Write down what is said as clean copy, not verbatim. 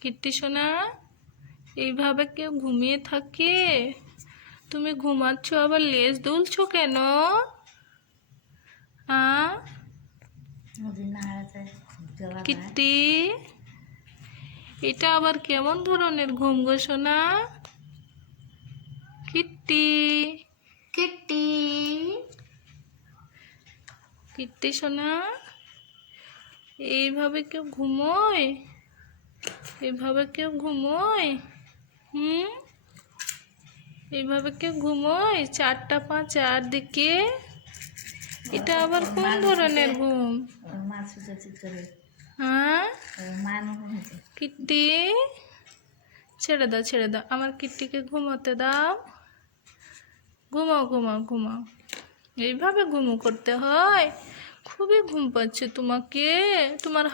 Kitty সোনা, এইভাবে কেউ ঘুমিয়ে থাকে? তুমি ঘুমাচ্ছ আবার লেজ দুলছো কেন? কিট্টি, এটা আবার কেমন ধরনের ঘুম গো সোনা? কিট্টি, কিট্টি, কিট্টি সোনা, এইভাবে কেউ ঘুমোয়? এইভাবে কেউ ঘুমোয়? এইভাবে কেউ ঘুমোয়? চারটা পা চারদিকে? এটা আবার কোন ধরনের ঘুম? হ্যাঁ কিট্টি, ছেড়ে দাও ছেড়ে দাও, আমার কিট্টিকে ঘুমোতে দাও। ঘুমাও ঘুমাও ঘুমাও। এইভাবে ঘুমো করতে হয়? খুবই ঘুম পাচ্ছে তোমাকে। তোমার